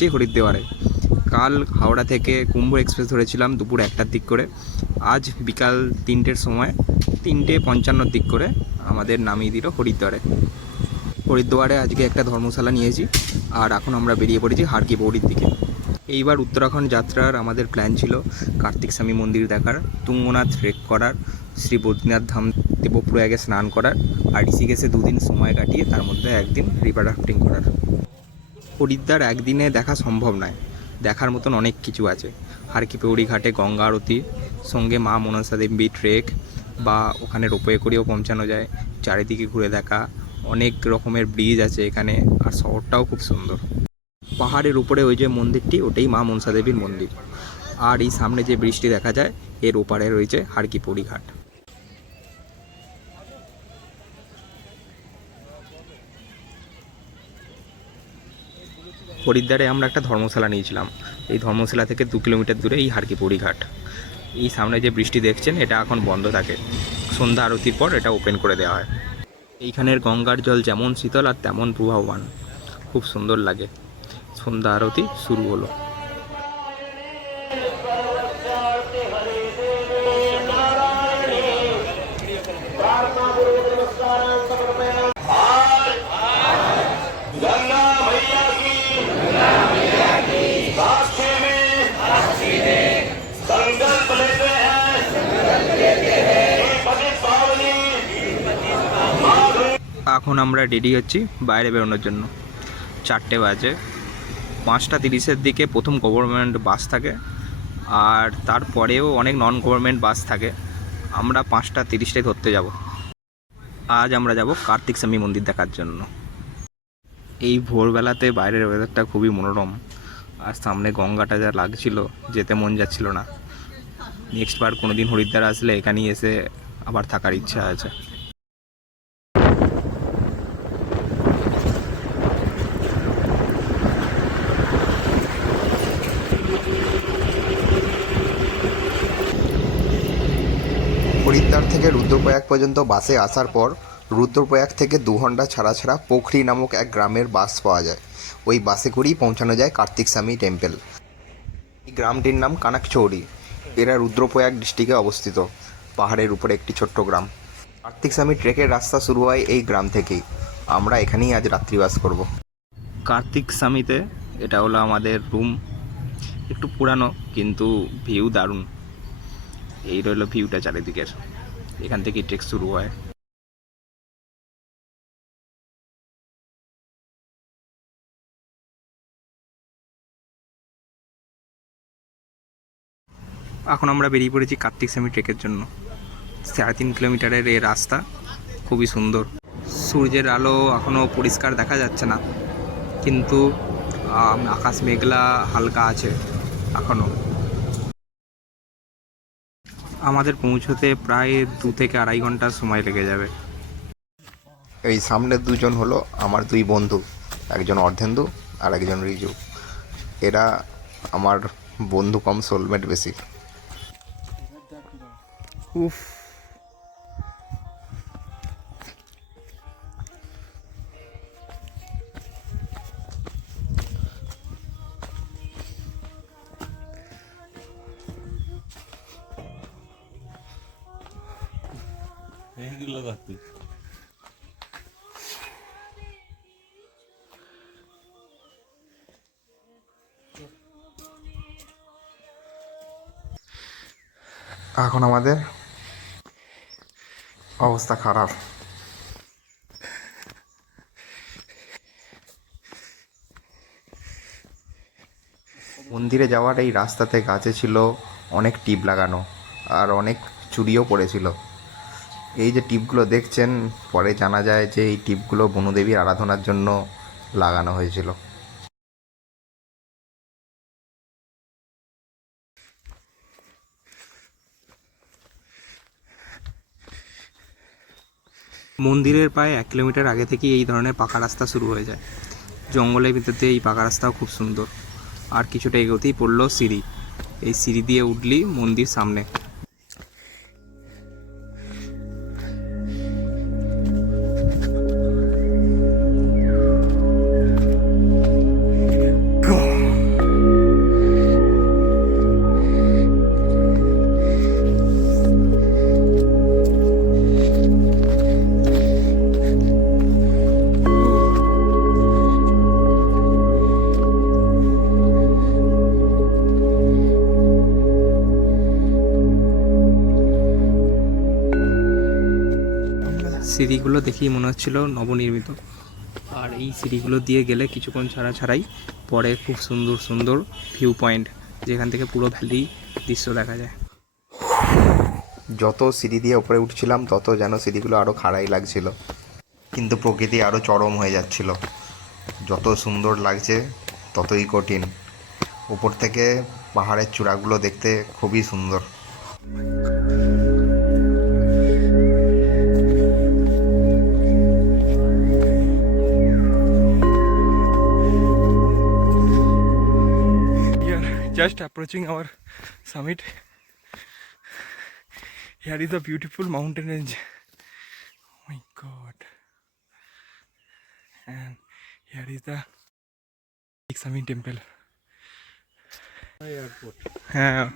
আছি হরিদ্বারে। কাল হাওড়া থেকে কুম্ভ এক্সপ্রেস ধরেছিলাম দুপুর একটার দিক করে। আজ বিকাল তিনটের সময় তিনটে পঞ্চান্নর দিক করে আমাদের নামিয়ে দিল হরিদ্বারে। হরিদ্বারে আজকে একটা ধর্মশালা নিয়েছি আর এখন আমরা বেরিয়ে পড়েছি হারকি পৌরির দিকে। এইবার উত্তরাখণ্ড যাত্রার আমাদের প্ল্যান ছিল কার্তিক স্বামী মন্দির দেখার, তুঙ্গনাথ ট্রেক করার, শ্রী বদ্রীনাথ ধাম দেবপ্রয়াগে স্নান করার আর ঋষিকেশে দুদিন সময় কাটিয়ে তার মধ্যে একদিন রিভার রাফটিং করার। হরিদ্বার একদিনে দেখা সম্ভব নয়। দেখার মতন অনেক কিছু আছে। হারকিপৌড়ি ঘাটে গঙ্গা আরতি, সঙ্গে মা মনসা দেবী ট্রেক বা ওখানে রোপওয়ে করেও পৌঁছানো যায়, চারিদিকে ঘুরে দেখা। অনেক রকমের ব্রিজ আছে এখানে, আর শহরটাও খুব সুন্দর। পাহাড়ের উপরে ওই যে মন্দিরটি, ওটাই মা মনসা দেবীর মন্দির। আর এই সামনে যে ব্রিজটি দেখা যায়, এর ওপারে রয়েছে হারকিপৌড়ি ঘাট। হরিদ্বারে আমরা একটা ধর্মশালা নিয়েছিলাম। এই ধর্মশালা থেকে দু কিলোমিটার দূরে এই হারকিপুরি ঘাট এই সামনে যে বৃষ্টি দেখছেন, এটা এখন বন্ধ থাকে। সন্ধ্যা আরতির পর এটা ওপেন করে দেওয়া হয়। এইখানের গঙ্গার জল যেমন শীতল আর তেমন প্রভাবান খুব সুন্দর লাগে। সন্ধ্যা আরতি শুরু হলো। এখন আমরা রেডি হচ্ছি বাইরে বেরোনোর জন্য। চারটে বাজে। পাঁচটা তিরিশের দিকে প্রথম গভর্নমেন্ট বাস থাকে আর তারপরেও অনেক নন গভর্নমেন্ট বাস থাকে। আমরা পাঁচটা তিরিশটায় ধরতে যাব। আজ আমরা যাব কার্তিক স্বামী মন্দির দেখার জন্য। এই ভোরবেলাতে বাইরের ওয়েদারটা খুবই মনোরম। আর সামনে গঙ্গাটা যা লাগছিল, যেতে মন যাচ্ছিল না। নেক্সট বার কোনো দিন হরিদ্বার আসলে এখানেই এসে আবার থাকার ইচ্ছা আছে হরিদ্বার থেকে রুদ্রপ্রয়াগ পর্যন্ত বাসে আসার পর রুদ্রপ্রয়াগ থেকে দু ঘণ্টা ছাড়া ছাড়া পোখরি নামক এক গ্রামের বাস পাওয়া যায়। ওই বাসে করেই পৌঁছানো যায় কার্তিক স্বামী টেম্পল। এই গ্রামটির নাম কানাকচৌরি এরা রুদ্রপ্রয়াগ ডিস্ট্রিক্টে অবস্থিত। পাহাড়ের উপরে একটি ছোট্ট গ্রাম। কার্তিক স্বামী ট্রেকের রাস্তা শুরু হয় এই গ্রাম থেকেই। আমরা এখানেই আজ রাত্রিবাস করব। কার্তিক স্বামীতে এটা হলো আমাদের রুম। একটু পুরানো, কিন্তু ভিউ দারুণ। এই রইল ভিউটা চারিদিকের। এখান থেকে ট্রেক শুরু হয়। এখন আমরা বেরিয়ে পড়েছি কার্তিক স্বামী ট্রেকের জন্য। সাড়ে তিন কিলোমিটারের এই রাস্তা খুবই সুন্দর। সূর্যের আলো এখনও পরিষ্কার দেখা যাচ্ছে না, কিন্তু আকাশ মেঘলা, হালকা আছে এখনও আমাদের পৌঁছতে প্রায় দু থেকে আড়াই ঘণ্টা সময় লেগে যাবে। এই সামনে দুজন হলো আমার দুই বন্ধু একজন অর্ধেন্দু আর একজন রিজু। এরা আমার বন্ধু কম সোলমেট বেশি। উফ। করতে এখন আমাদের অবস্থা খারাপ। মন্দিরে যাওয়ার এই রাস্তাতে গাছে ছিল অনেক টিপ লাগানো আর অনেক চুরিও পড়েছিল। এই যে টিপগুলো দেখছেন, পরে জানা যায় যে এই টিপগুলো বনুদেবীর আরাধনার জন্য লাগানো হয়েছিল। মন্দিরের প্রায় এক কিলোমিটার আগে থেকেই এই ধরনের পাকা রাস্তা শুরু হয়ে যায়। জঙ্গলের ভিতর দিয়ে এই পাকা রাস্তাও খুব সুন্দর। আর কিছুটা এগোতেই পড়ল সিঁড়ি। এই সিঁড়ি দিয়ে উঠলি মন্দির সামনে। হচ্ছিল নবনির্মিত। আর এই সিঁড়িগুলো দিয়ে গেলে কিছুক্ষণ ছাড়া ছাড়াই পরে খুব সুন্দর সুন্দর ভিউ পয়েন্ট যেখান থেকে পুরো ভ্যালি দৃশ্য দেখা যায়। যত সিঁড়ি দিয়ে ওপরে উঠছিলাম, তত যেন সিঁড়িগুলো আরও খাড়াই লাগছিল। কিন্তু প্রকৃতি আরও চরম হয়ে যাচ্ছিল। যত সুন্দর লাগছে, ততই কঠিন। উপর থেকে পাহাড়ের চূড়াগুলো দেখতে খুবই সুন্দর। just approaching our summit. Here is a beautiful mountain range. Oh my god. And here is the Summit Temple. Airport. Yeah.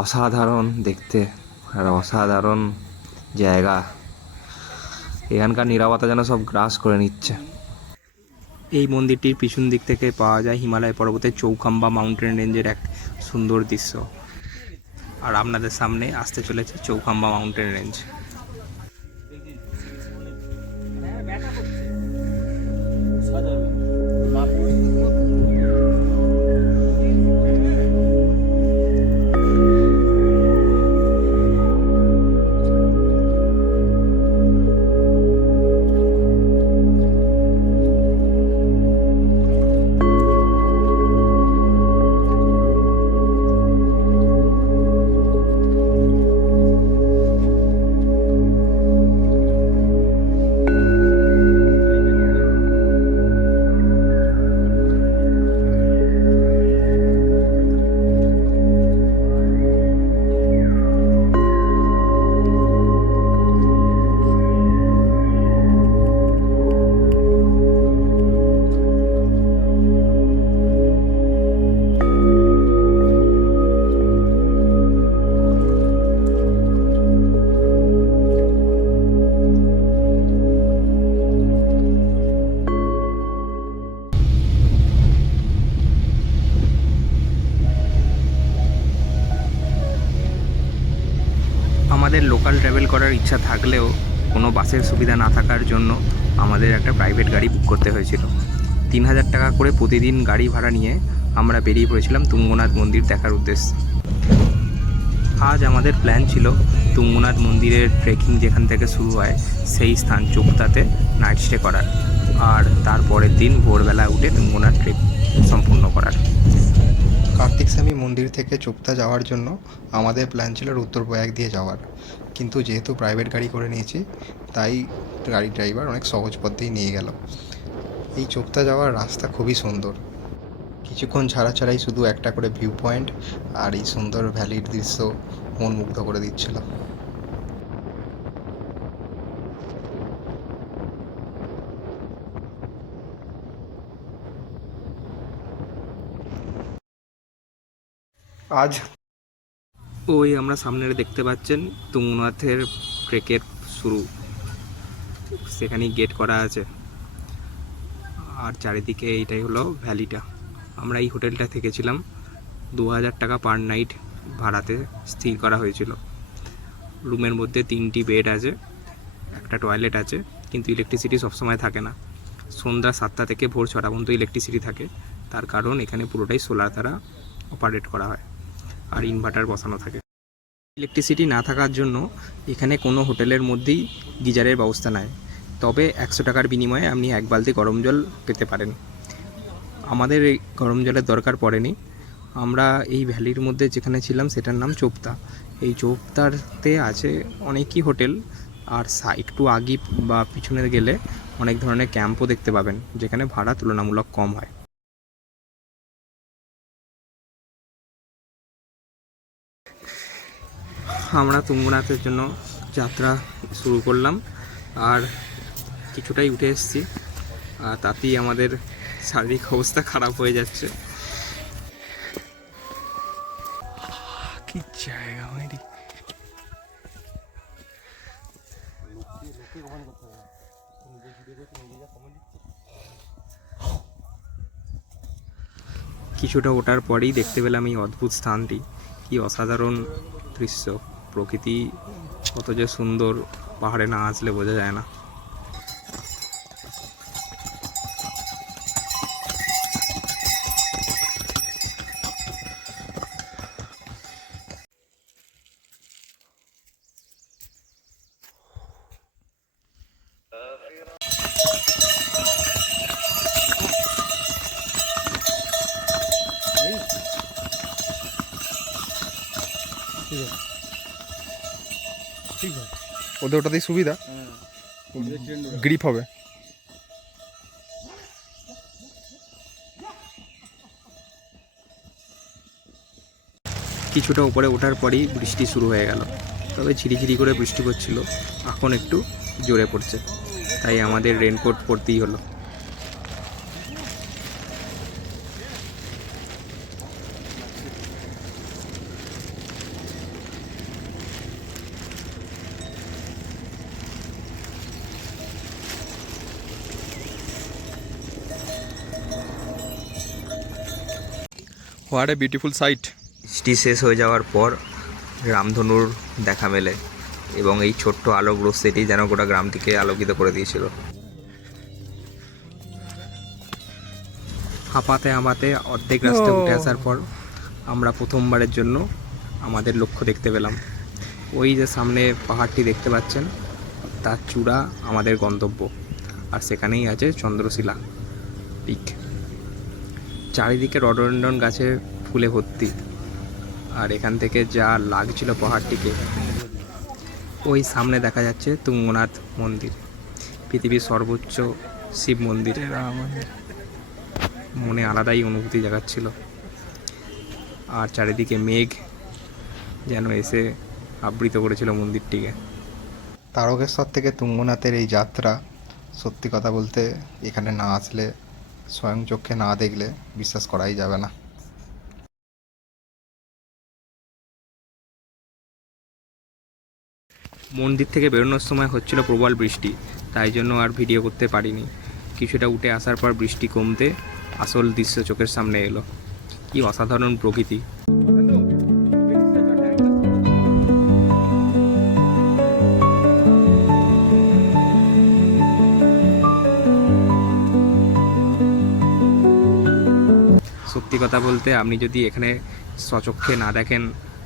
অসাধারণ দেখতে আর অসাধারণ জায়গা। এখানকার নিরাপত্তা যেন সব গ্রাস করে নিচ্ছে। এই মন্দিরটির পিছন দিক থেকে পাওয়া যায় হিমালয় পর্বতের চৌখাম্বা মাউন্টেন রেঞ্জের এক সুন্দর দৃশ্য। আর আপনাদের সামনে আসতে চলেছে চৌখাম্বা মাউন্টেন রেঞ্জ। করার ইচ্ছা থাকলেও কোনো বাসের সুবিধা না থাকার জন্য আমাদের একটা প্রাইভেট গাড়ি বুক করতে হয়েছিল। তিন হাজার টাকা করে প্রতিদিন গাড়ি ভাড়া নিয়ে আমরা বেরিয়ে পড়েছিলাম তুঙ্গনাথ মন্দির দেখার উদ্দেশ্যে। আজ আমাদের প্ল্যান ছিল তুঙ্গনাথ মন্দিরের ট্রেকিং যেখান থেকে শুরু হয় সেই স্থান চোপতাতে নাইট স্টে করার আর তারপরের দিন ভোরবেলা উঠে তুঙ্গনাথ ট্রেক সম্পূর্ণ করার। কার্তিক স্বামী মন্দির থেকে চোপতা যাওয়ার জন্য আমাদের প্ল্যান ছিল রুদ্রপ্রয়াগ দিয়ে যাওয়ার। কিন্তু যেহেতু প্রাইভেট গাড়ি করে নিয়েছি, তাই গাড়ি ড্রাইভার অনেক সহজ পথেই নিয়ে গেল। এই চোপতা যাওয়ার রাস্তা খুবই সুন্দর। কিছুক্ষণ ছাড়া ছাড়াই শুধু একটা করে ভিউ পয়েন্ট আর এই সুন্দর ভ্যালির দৃশ্য মন মুগ্ধ করে দিচ্ছিল। আজ ওই আমরা সামনে দেখতে পাচ্ছেন তুঙ্গনাথের ট্রেকের শুরু। সেখানেই গেট করা আছে। আর চারিদিকে এইটাই হলো ভ্যালিটা। আমরা এই হোটেলটা থেকেছিলাম। দু হাজার টাকা পার নাইট ভাড়াতে স্থির করা হয়েছিল। রুমের মধ্যে তিনটি বেড আছে, একটা টয়লেট আছে, কিন্তু ইলেকট্রিসিটি সবসময় থাকে না। সন্ধ্যা সাতটা থেকে ভোর ছটা পর্যন্ত ইলেকট্রিসিটি থাকে। তার কারণ এখানে পুরোটাই সোলার দ্বারা অপারেট করা হয়। আর ইনভার্টার বসানো থাকে। ইলেকট্রিসিটি না থাকার জন্য এখানে কোনো হোটেলের মধ্যেই গিজারের ব্যবস্থা নাই। তবে একশো টাকার বিনিময়ে আপনি এক বালতি গরম জল পেতে পারেন। আমাদের এই গরম জলের দরকার পড়েনি। আমরা এই ভ্যালির মধ্যে যেখানে ছিলাম সেটার নাম চোপতা। এই চোপতাতে আছে অনেকই হোটেল। আর একটু আগে বা পিছনে গেলে অনেক ধরনের ক্যাম্পও দেখতে পাবেন, যেখানে ভাড়া তুলনামূলক কম হয়। আমরা তুঙ্গনাথের জন্য যাত্রা শুরু করলাম। আর কিছুটাই উঠে এসেছি। আর তাতেই আমাদের শারীরিক অবস্থা খারাপ হয়ে যাচ্ছে। কি জায়গা কিছুটা ওঠার পরেই দেখতে পেলাম এই অদ্ভুত স্থানটি। কি অসাধারণ দৃশ্য। প্রকৃতি কত যে সুন্দর পাহাড়ে না আসলে বোঝা যায় না। ওদের ওটাতেই সুবিধা। গ্রিপ হবে। কিছুটা উপরে ওঠার পরেই বৃষ্টি শুরু হয়ে গেল। তবে ঝিরিঝিরি করে বৃষ্টি পড়ছিল এখন একটু জোরে পড়ছে। তাই আমাদের রেনকোট পরতেই হলো। হোয়াট এ বিউটিফুল সাইট বৃষ্টি শেষ হয়ে যাওয়ার পর রামধনুর দেখা মেলে এবং এই ছোট্ট আলোক রশ্মিটি যেন গোটা গ্রামটিকে আলোকিত করে দিয়েছিল। হাঁপাতে হাঁপাতে অর্ধেক রাস্তা উঠে আসার পর আমরা প্রথমবারের জন্য আমাদের লক্ষ্য দেখতে পেলাম। ওই যে সামনে পাহাড়টি দেখতে পাচ্ছেন তার চূড়া আমাদের গন্তব্য। আর সেখানেই আছে চন্দ্রশিলা। পিক চারিদিকে রডরন্ডন গাছে ফুলে ভর্তি। আর এখান থেকে যা লাগছিল পাহাড়টিকে ওই সামনে দেখা যাচ্ছে তুঙ্গনাথ মন্দির। পৃথিবীর সর্বোচ্চ শিব মন্দির। মনে আলাদাই অনুভূতি জাগাচ্ছিল। আর চারিদিকে মেঘ যেন এসে আবৃত করেছিল মন্দিরটিকে। তারকেশ্বর থেকে তুঙ্গনাথের এই যাত্রা সত্যি কথা বলতে এখানে না আসলে স্বয়ং চোখে না দেখলে বিশ্বাস করাই যাবে না। মন্দির থেকে বেরোনোর সময় হচ্ছিল প্রবল বৃষ্টি, তাই জন্য আর ভিডিও করতে পারিনি। কিছুটা উঠে আসার পর বৃষ্টি কমতে আসল দৃশ্য চোখের সামনে এলো। কি অসাধারণ প্রকৃতি। সত্যি কথা বলতে আপনি যদি এখানে সচক্ষে না দেখেন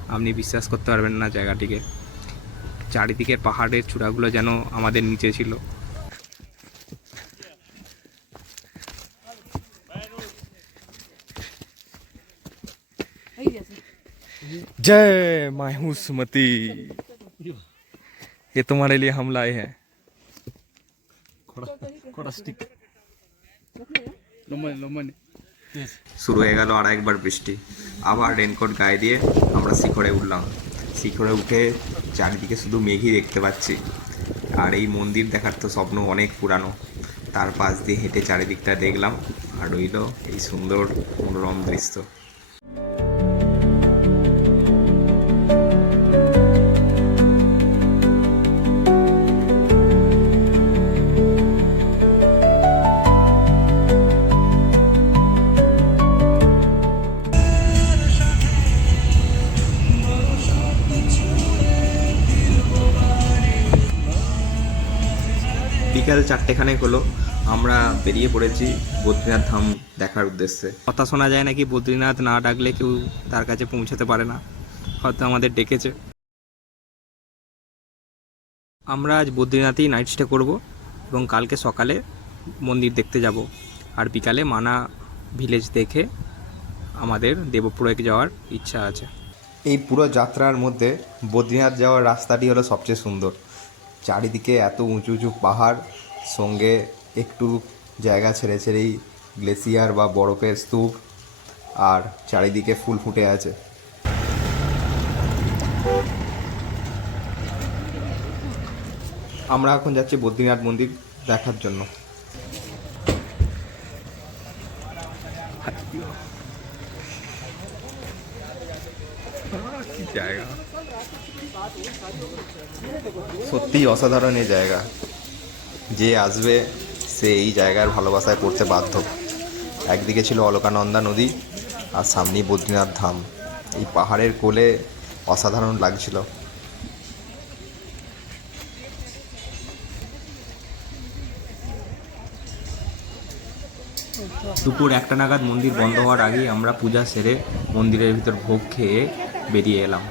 আপনি বিশ্বাস করতে পারবেন না জায়গাটিকে চারিদিকের পাহাড়ের চূড়াগুলো যেন আমাদের নিচে ছিল जय मैं हूँ सुमति ये तुम्हारे लिए हम लाए हैं শুরু হয়ে গেল আর একবার বৃষ্টি। আবার রেনকোট গায়ে দিয়ে আমরা শিখরে উঠলাম। শিখরে উঠে চারিদিকে শুধু মেঘই দেখতে পাচ্ছি। আর এই মন্দির দেখার তো স্বপ্ন অনেক পুরানো। তার পাশ দিয়ে হেঁটে চারিদিকটা দেখলাম। আর রইল এই সুন্দর মনোরম দৃশ্য। বিকাল চারটেখানেক হলো। আমরা বেরিয়ে পড়েছি বদ্রীনাথ ধাম দেখার উদ্দেশ্যে। কথা শোনা যায় নাকি বদ্রীনাথ না ডাকলে কেউ তার কাছে পৌঁছাতে পারে না? হয়তো আমাদের ডেকেছে। আমরা আজ বদ্রীনাথেই নাইট স্টে করব এবং কালকে সকালে মন্দির দেখতে যাব। আর বিকালে মানা ভিলেজ দেখে আমাদের দেবপ্রয়াগ যাওয়ার ইচ্ছা আছে। এই পুরো যাত্রার মধ্যে বদ্রীনাথ যাওয়ার রাস্তাটি হলো সবচেয়ে সুন্দর। চারিদিকে এত উঁচু উঁচু পাহাড়, সঙ্গে একটু জায়গা ছেড়ে ছেড়েই গ্লেসিয়ার বা বরফের স্তূপ, আর চারিদিকে ফুল ফুটে আছে। আমরা এখন যাচ্ছি বদ্রীনাথ মন্দির দেখার জন্য। জায়গা? সত্যিই অসাধারণ এই জায়গা। যে আসবে, সে এই জায়গার ভালোবাসায় পড়তে বাধ্য। একদিকে ছিল অলকানন্দা নদী, আর সামনেই বদ্রীনাথ ধাম। এই পাহাড়ের কোলে অসাধারণ লাগছিল। দুপুর একটা নাগাদ মন্দির বন্ধ হওয়ার আগেই আমরা পূজা সেরে মন্দিরের ভিতর ভোগ খেয়ে বেরিয়ে এলাম।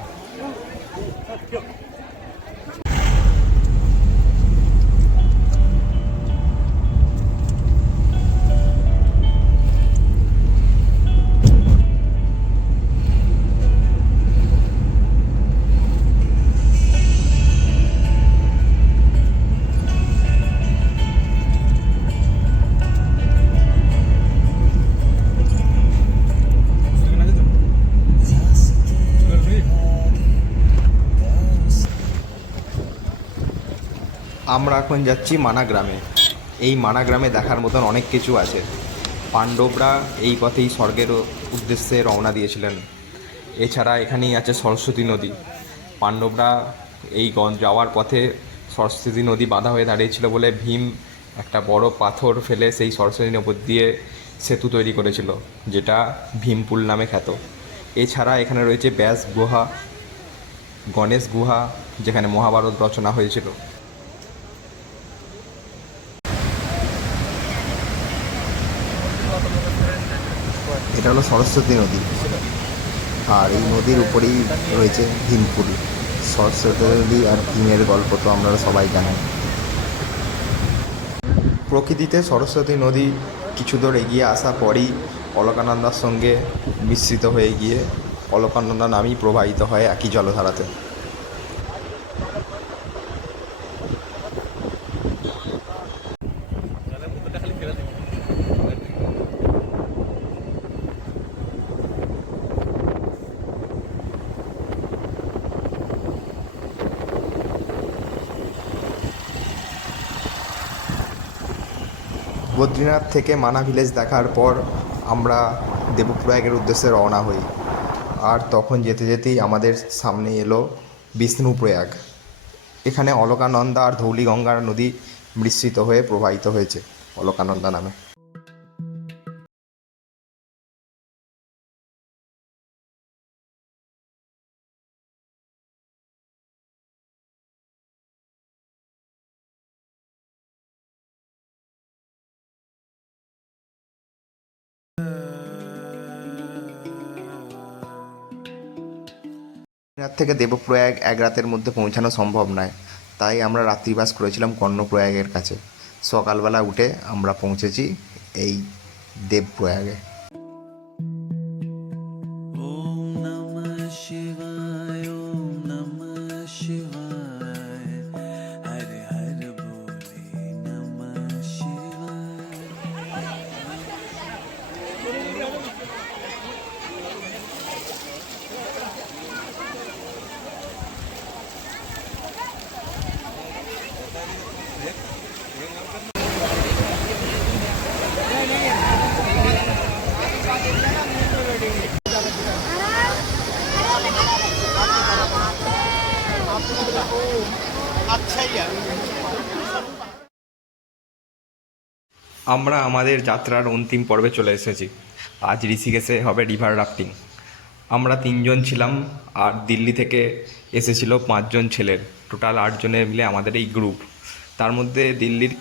আমরা এখন যাচ্ছি মানা গ্রামে এই মানা গ্রামে দেখার মতন অনেক কিছু আছে। পাণ্ডবরা এই পথেই স্বর্গের উদ্দেশ্যে রওনা দিয়েছিলেন। এছাড়া এখানেই আছে সরস্বতী নদী। পাণ্ডবরা এই যাওয়ার পথে সরস্বতী নদী বাধা হয়ে দাঁড়িয়েছিল বলে ভীম একটা বড় পাথর ফেলে সেই সরস্বতী নদী দিয়ে সেতু তৈরি করেছিল, যেটা ভীমপুল নামে খ্যাত। এছাড়া এখানে রয়েছে ব্যাস গুহা, গণেশ গুহা, যেখানে মহাভারত রচনা হয়েছিল। এটা হলো সরস্বতী নদী। আর এই নদীর উপরেই রয়েছে ভীমপুল সরস্বতী নদী আর ভীমের গল্প তো আমরা সবাই জানি। প্রকৃতিতে সরস্বতী নদী কিছু দূর এগিয়ে আসা পরই অলকানন্দার সঙ্গে মিশ্রিত হয়ে গিয়ে অলকানন্দা নামই প্রবাহিত হয় একই জলধারাতে। বদ্রীনাথ থেকে মানা ভিলেজ দেখার পর আমরা দেবপ্রয়াগের উদ্দেশ্যে রওনা হই। আর তখন যেতে যেতেই আমাদের সামনে এলো বিষ্ণুপ্রয়াগ। এখানে অলকানন্দা আর ধৌলিগঙ্গার নদী মিশ্রিত হয়ে প্রবাহিত হয়েছে, অলকানন্দা নামে। বদ্রীনাথ থেকে দেবপ্রয়াগ এক রাতের মধ্যে পৌঁছানো সম্ভব নয়। তাই আমরা রাত্রিবাস করেছিলাম কর্ণপ্রয়াগের কাছে। সকালবেলা উঠে আমরা পৌঁছেছি এই দেবপ্রয়াগে। আমরা আমাদের যাত্রার অন্তিম পর্বে চলে এসেছি। আজ ঋষিকেশে হবে রিভার রাফটিং আমরা তিনজন ছিলাম আর দিল্লি থেকে এসেছিল পাঁচজন ছেলের। টোটাল আটজনের মিলে আমাদের এই গ্রুপ তার মধ্যে দিল্লির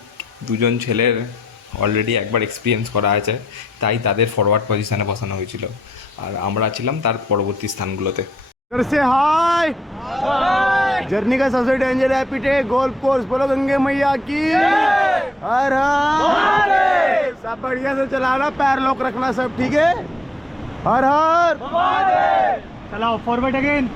দুজন ছেলের অলরেডি একবার এক্সপিরিয়েন্স করা আছে তাই তাদের ফরওয়ার্ড পজিশানে বসানো হয়েছিল। আর আমরা ছিলাম তার পরবর্তী স্থানগুলোতে। হাই জার্নি কা সবসে ডেঞ্জার হ্যাপিটে গোল কোর্স বলো গঙ্গে মাইয়া কি আর হ্যাঁ सब बढ़िया से चलाना, पैर लॉक रखना सब, ठीक है? हर हर। चलाओ फॉरवर्ड अगेन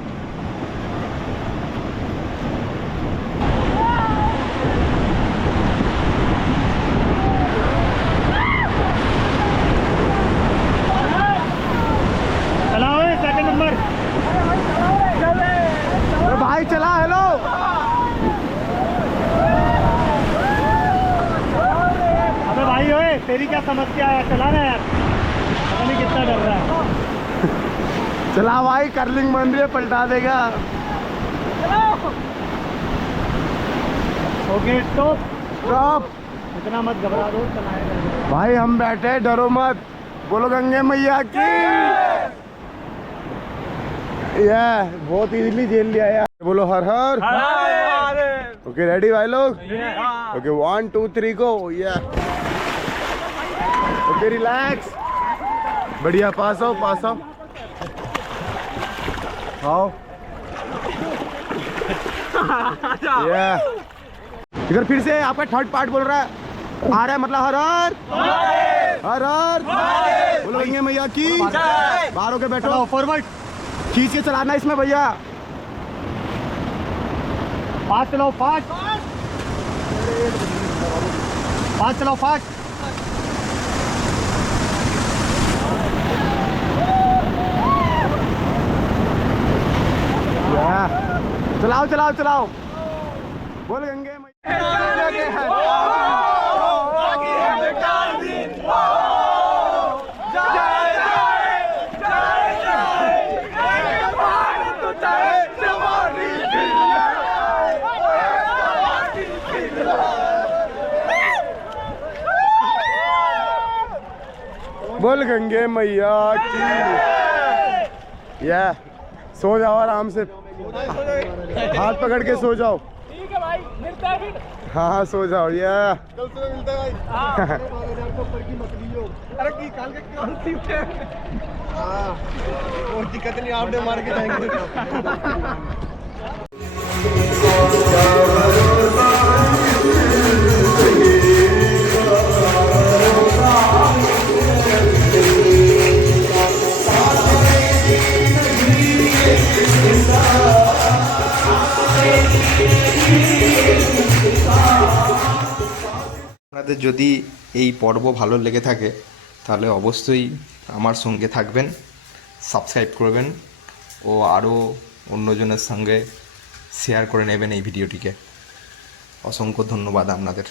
चलाओ सेकंड नंबर भाई, चला हेलो तेरी क्या समस्या है? चला ना यार। पता नहीं कितना चला भाई कर्लिंग बन रही है पलटा देगा। ओके स्टॉप स्टॉप इतना मत घबरा दो चलाएगा भाई हम बैठे डरो मत। बोलो गंगे मैया की। ये बहुत इजीली झेल लिया यार। बोलो हर हर। ओके रेडी भाई लोग? Okay one two three go या ओके रिलैक्स बढ़िया पास आओ पास आओ. आओ इधर फिर से आपका थर्ड पार्ट बोल रहा है। आ रहा है मतलब हर हर। हर हर। बोलो गंगे मैया की। बाहर होके बैठो। फॉरवर्ड खींच के चलाना इसमें भैया। फास्ट चलाओ फास्ट फास्ट चलाओ फास्ट या। चलाओ चलाओ चलाओ। बोल गंगे बोल गंगे मैया की। या सो जाओ आराम से। हाथ पकड़ के सो जाओ। ठीक है भाई मिलता है फिर। हाँ हाँ सो जाओ ये। कल सुबह मिलता है भाई। अरे की काल के कौन सी हाँ। कोई दिक्कत नहीं आपने मार के जाएँगे। আপনাদের যদি এই পর্ব ভালো লেগে থাকে, তাহলে অবশ্যই আমার সঙ্গে থাকবেন সাবস্ক্রাইব করবেন ও আরও অন্যজনের সঙ্গে শেয়ার করে নেবেন এই ভিডিওটিকে। অসংখ্য ধন্যবাদ আপনাদের।